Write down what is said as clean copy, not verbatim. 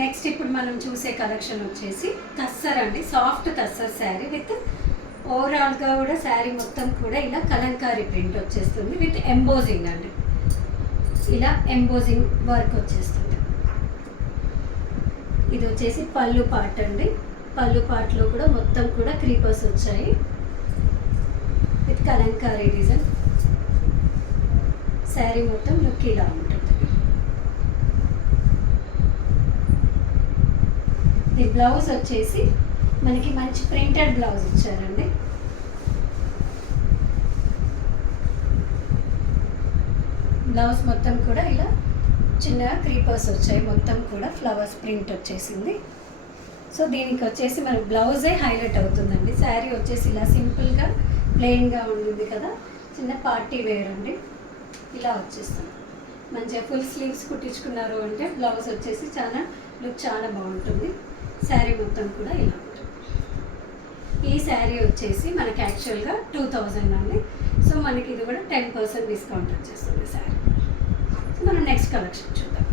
Next ఇప్పుడు మనం చూసే కలెక్షన్ వచ్చేసి టస్సర్ అండి, సాఫ్ట్ టస్సర్ శారీ విత్ ఓవరాల్గా కూడా శారీ మొత్తం కూడా ఇలా కలంకారీ ప్రింట్ వచ్చేస్తుంది విత్ ఎంబోజింగ్ అండి. ఇలా ఎంబోజింగ్ వర్క్ వచ్చేస్తుంది. ఇది వచ్చేసి పళ్ళు పార్ట్ అండి. పళ్ళు పార్ట్లో కూడా మొత్తం కూడా క్రీపర్స్ వచ్చాయి విత్ కలంకారీ డిజైన్. శారీ మొత్తం లుక్ ఇలా ఉంటుంది. ఈ బ్లౌజ్ వచ్చేసి మనకి మంచి ప్రింటెడ్ బ్లౌజ్ ఇచ్చారండి. బ్లౌజ్ మొత్తం కూడా ఇలా చిన్నగా క్రీపర్స్ వచ్చాయి, మొత్తం కూడా ఫ్లవర్స్ ప్రింట్ వచ్చేసింది. సో దీనికి వచ్చేసి మనకు బ్లౌజే హైలైట్ అవుతుందండి. శారీ వచ్చేసి ఇలా సింపుల్గా ప్లెయిన్గా ఉంటుంది కదా, చిన్న పార్టీ వేర్ అండి. ఇలా వచ్చేస్తుంది. మంచిగా ఫుల్ స్లీవ్స్ కుట్టించుకున్నారు అంటే బ్లౌజ్ వచ్చేసి చాలా లుక్ చాలా బాగుంటుంది. శారీ మొత్తం కూడా ఇలా ఉంటుంది. ఈ శారీ వచ్చేసి మనకి యాక్చువల్గా 2000 అండి. సో మనకి ఇది కూడా 10% డిస్కౌంట్ వచ్చేస్తుంది శారీ. సో మనం నెక్స్ట్ కలెక్షన్ చూద్దాం.